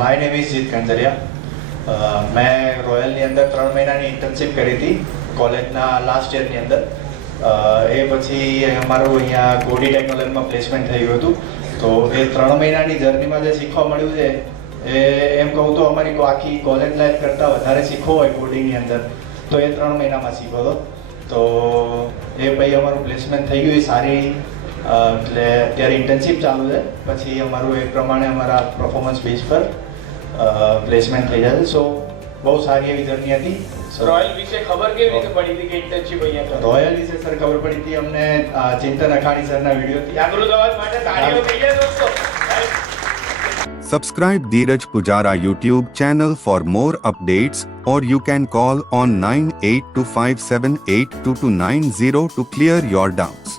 My name is જીત કંજરિયા. મેં રોયલની અંદર 3 મહિનાની ઇન્ટર્નશિપ કરી હતી કોલેજના લાસ્ટ યરની અંદર. એ પછી અમારું અહીંયા ગોડી ટેકનોલોજીમાં પ્લેસમેન્ટ થયું હતું. તો એ 3 મહિનાની જર્નીમાં જે શીખવા મળ્યું છે એ એમ કહું તો અમારી આખી કોલેજ લાઈફ કરતાં વધારે શીખવો હોય કોડિંગની અંદર તો એ 3 મહિનામાં શીખો હતો. તો એ પછી અમારું પ્લેસમેન્ટ થઈ ગયું એ સારી, એટલે અત્યારે ઇન્ટર્નશિપ ચાલુ છે. પછી અમારું એ પ્રમાણે અમારા પરફોર્મન્સ બેઝ પર પ્લેસમેન્ટ થઈ જશે. સો બહુ સારી એવી જર્ની હતી. રોયલ વિશે ખબર કેવી રીતે પડી હતી કે ઇન્ટર્નશિપ અહીંયા કરો? રોયલ વિશે સર ખબર પડી હતી અમને ચિંતન અખાણી સરના વિડીયોથી. જાગૃત અવાજ માટે તાળીઓ થઈ જાય દોસ્તો. Subscribe Dheeraj Pujara YouTube channel for more updates, or you can call on 9825782290 to clear your doubts.